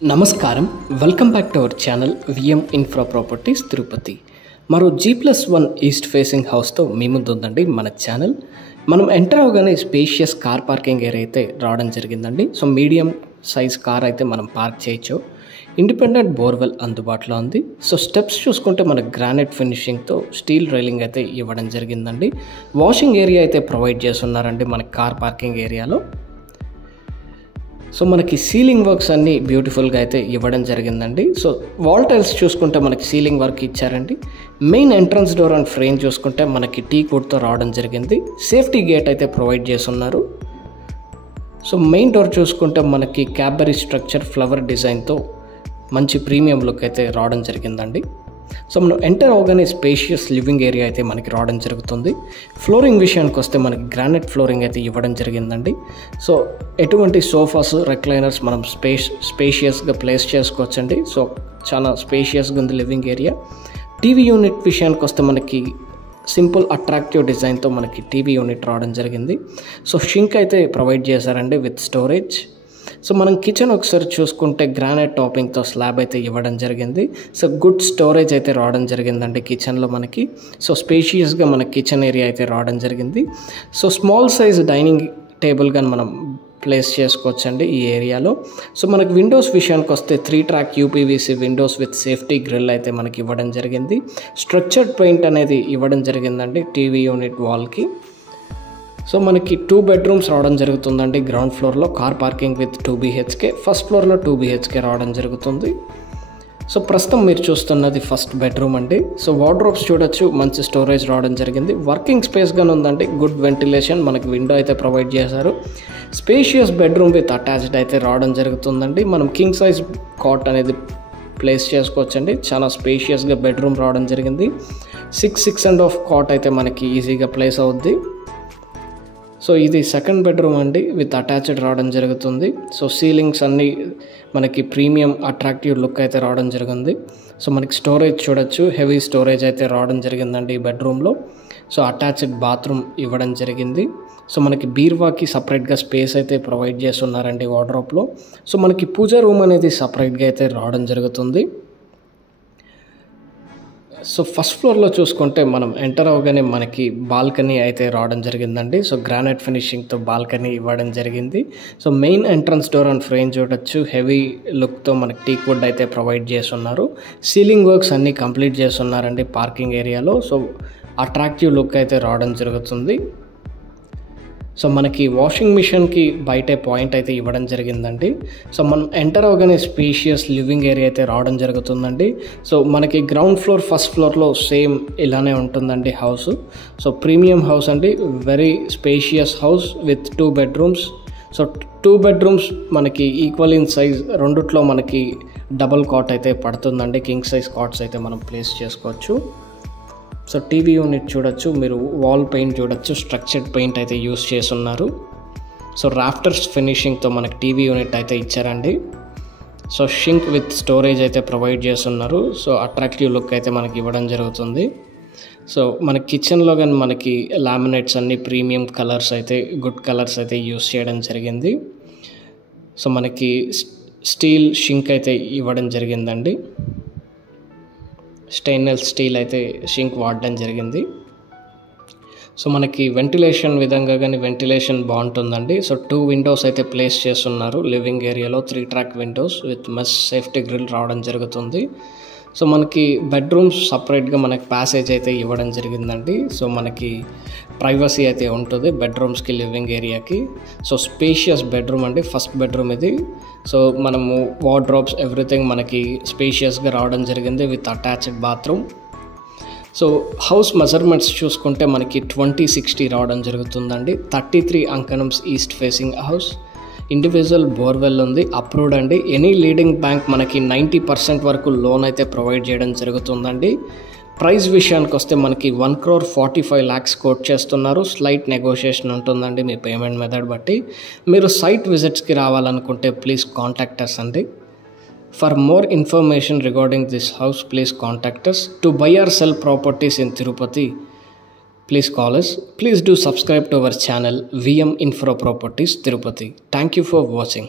నమస్కారం, welcome back to our channel VM infra properties Tirupati. మరో G+1 east facing హౌస్తో మీ ముందు ఉందండి మన ఛానల్. మనం ఎంటర్ అవగానే స్పేషియస్ కార్ పార్కింగ్ ఏరియా అయితే రావడం జరిగిందండి. సో మీడియం సైజ్ కార్ అయితే మనం పార్క్ చేయొచ్చు. ఇండిపెండెంట్ బోర్వెల్ అందుబాటులో ఉంది. సో స్టెప్స్ చూసుకుంటే మనకు గ్రానైట్ ఫినిషింగ్తో స్టీల్ రైలింగ్ అయితే ఇవ్వడం జరిగిందండి. వాషింగ్ ఏరియా అయితే ప్రొవైడ్ చేస్తున్నారండి మన కార్ పార్కింగ్ ఏరియాలో. సో మనకి సీలింగ్ వర్క్స్ అన్నీ బ్యూటిఫుల్గా అయితే ఇవ్వడం జరిగిందండి. సో వాల్ టైల్స్ చూసుకుంటే మనకి సీలింగ్ వర్క్ ఇచ్చారండి. Main entrance door and frame చూసుకుంటే మనకి టీక్ వుడ్తో రావడం జరిగింది. సేఫ్టీ గేట్ అయితే ప్రొవైడ్ చేస్తున్నారు. సో మెయిన్ డోర్ చూసుకుంటే మనకి క్యాబరీ స్ట్రక్చర్ ఫ్లవర్ డిజైన్తో మంచి ప్రీమియం లుక్ అయితే రావడం జరిగిందండి. సో మనం ఎంటర్ అవగానే స్పేషియస్ లివింగ్ ఏరియా అయితే మనకి రావడం జరుగుతుంది. ఫ్లోరింగ్ విషయానికి వస్తే మనకి గ్రానైట్ ఫ్లోరింగ్ అయితే ఇవ్వడం జరిగిందండి. సో ఎటువంటి సోఫాస్, రెక్లైనర్స్ మనం స్పేషియస్గా ప్లేస్ చేసుకోవచ్చండి. సో చాలా స్పేషియస్గా ఉంది లివింగ్ ఏరియా. టీవీ యూనిట్ విషయానికి వస్తే మనకి సింపుల్ అట్రాక్టివ్ డిజైన్తో మనకి టీవీ యూనిట్ రావడం జరిగింది. సో షింక్ అయితే ప్రొవైడ్ చేశారండి విత్ స్టోరేజ్. సో మనం కిచెన్ ఒకసారి చూసుకుంటే గ్రానైట్ టాపింగ్తో స్లాబ్ అయితే ఇవ్వడం జరిగింది. సో గుడ్ స్టోరేజ్ అయితే రావడం జరిగిందండి కిచెన్లో మనకి. సో స్పేషియస్గా మన కిచెన్ ఏరియా అయితే రావడం జరిగింది. So small size dining table కానీ మనం ప్లేస్ చేసుకోవచ్చండి ఈ ఏరియాలో. సో మనకి విండోస్ విషయానికి వస్తే 3 track UPVC windows with safety grill అయితే మనకి ఇవ్వడం జరిగింది. స్ట్రక్చర్డ్ పెయింట్ అనేది ఇవ్వడం జరిగిందండి టీవీ యూనిట్ వాల్కి. సో మనకి 2 bedrooms రావడం జరుగుతుందండి గ్రౌండ్ ఫ్లోర్లో. Car parking with 2 BHK, first ఫ్లోర్లో 2 BHK రావడం జరుగుతుంది. సో ప్రస్తుతం మీరు చూస్తున్నది ఫస్ట్ బెడ్రూమ్ అండి. సో వార్డ్రోబ్స్ చూడొచ్చు, మంచి స్టోరేజ్ రావడం జరిగింది. వర్కింగ్ స్పేస్గానే ఉందండి, గుడ్ వెంటిలేషన్, మనకి విండో అయితే ప్రొవైడ్ చేశారు. స్పేషియస్ బెడ్రూమ్ విత్ అటాచ్డ్ అయితే రావడం జరుగుతుందండి. మనం కింగ్ సైజ్ కాట్ అనేది ప్లేస్ చేసుకోవచ్చండి. చాలా స్పేషియస్గా బెడ్రూమ్ రావడం జరిగింది. 6.5 కాట్ అయితే మనకి ఈజీగా ప్లేస్ అవుద్ది. సో ఇది సెకండ్ బెడ్రూమ్ అండి, విత్ అటాచ్డ్ రావడం జరుగుతుంది. సో సీలింగ్స్ అన్నీ మనకి ప్రీమియం అట్రాక్టివ్ లుక్ అయితే రావడం జరిగింది. సో మనకి స్టోరేజ్ చూడొచ్చు, హెవీ స్టోరేజ్ అయితే రావడం జరిగిందండి ఈ బెడ్రూమ్లో. సో అటాచ్డ్ బాత్రూమ్ ఇవ్వడం జరిగింది. సో మనకి బీర్వాకి సపరేట్గా స్పేస్ అయితే ప్రొవైడ్ చేస్తున్నారండి వార్డ్రోబ్లో. సో మనకి పూజ రూమ్ అనేది సపరేట్గా అయితే రావడం జరుగుతుంది. సో ఫస్ట్ ఫ్లోర్లో చూసుకుంటే మనం ఎంటర్ అవగానే మనకి బాల్కనీ అయితే రావడం జరిగిందండి. సో గ్రానైట్ ఫినిషింగ్తో బాల్కనీ ఇవ్వడం జరిగింది. So main entrance door and frame చూడొచ్చు, హెవీ లుక్తో మనకి టీక్ వుడ్ అయితే ప్రొవైడ్ చేస్తున్నారు. సీలింగ్ వర్క్స్ అన్నీ కంప్లీట్ చేస్తున్నారండి పార్కింగ్ ఏరియాలో. సో అట్రాక్టివ్ లుక్ అయితే రావడం జరుగుతుంది. సో మనకి వాషింగ్ మిషన్కి బయటే పాయింట్ అయితే ఇవ్వడం జరిగిందండి. సో మనం ఎంటర్ అవగానే స్పేషియస్ లివింగ్ ఏరియా అయితే రావడం జరుగుతుందండి. సో మనకి గ్రౌండ్ ఫ్లోర్, ఫస్ట్ ఫ్లోర్లో సేమ్ ఇలానే ఉంటుందండి హౌస్. సో ప్రీమియం హౌస్ అండి, very spacious house with 2 bedrooms. So 2 bedrooms మనకి ఈక్వల్ ఇన్ సైజ్, రెండిట్లో మనకి డబుల్ కాట్ అయితే పడుతుందండి. కింగ్ సైజ్ కాట్స్ అయితే మనం ప్లేస్ చేసుకోవచ్చు. సో టీవీ యూనిట్ చూడొచ్చు, మీరు వాల్ పెయింట్ చూడొచ్చు, స్ట్రక్చర్డ్ పెయింట్ అయితే యూస్ చేస్తున్నారు. సో రాఫ్టర్స్ ఫినిషింగ్తో మనకి టీవీ యూనిట్ అయితే ఇచ్చారండి. సో షింక్ విత్ స్టోరేజ్ అయితే ప్రొవైడ్ చేస్తున్నారు. సో అట్రాక్టివ్ లుక్ అయితే మనకి ఇవ్వడం జరుగుతుంది. సో మన కిచెన్లో కానీ మనకి లామినేట్స్ అన్ని ప్రీమియం కలర్స్ అయితే, గుడ్ కలర్స్ అయితే యూస్ చేయడం జరిగింది. సో మనకి స్టీల్ షింక్ అయితే ఇవ్వడం జరిగిందండి. స్టెయిన్లెస్ స్టీల్ అయితే షింక్ వాడడం జరిగింది. సో మనకి వెంటిలేషన్ విధంగా కానీ వెంటిలేషన్ బాగుంటుందండి. సో 2 windows అయితే ప్లేస్ చేస్తున్నారు లివింగ్ ఏరియాలో, 3 track windows with mesh safety grill రావడం జరుగుతుంది. సో మనకి బెడ్రూమ్స్ సపరేట్గా మనకి ప్యాసేజ్ అయితే ఇవ్వడం జరిగిందండి. సో మనకి ప్రైవసీ అయితే ఉంటుంది బెడ్రూమ్స్కి, లివింగ్ ఏరియాకి. సో స్పేషియస్ బెడ్రూమ్ అండి, ఫస్ట్ బెడ్రూమ్ ఇది. సో మనము వార్డ్రోబ్స్ ఎవ్రీథింగ్ మనకి స్పేషియస్గా రావడం జరిగింది with attached bathroom. So house measurements చూసుకుంటే మనకి 2060 రావడం జరుగుతుందండి. 33 అంకణమ్స్ east facing house. Individual borewell ఉంది, అప్రూవ్డ్ అండి. ఎనీ లీడింగ్ బ్యాంక్ మనకి 90% వరకు లోన్ అయితే ప్రొవైడ్ చేయడం జరుగుతుందండి. ప్రైస్ విషయానికి వస్తే మనకి 1,45,00,000 కోట్ చేస్తున్నారు. స్లైట్ నెగోషియేషన్ ఉంటుందండి మీ పేమెంట్ మెథడ్ బట్టి. మీరు సైట్ విజిట్స్కి రావాలనుకుంటే ప్లీజ్ కాంటాక్ట్ అస్ అండి. For more information regarding this house please contact us. To buy or sell properties in Tirupati, please call us. Please do subscribe to our channel VM Infra Properties Tirupati. Thank you for watching.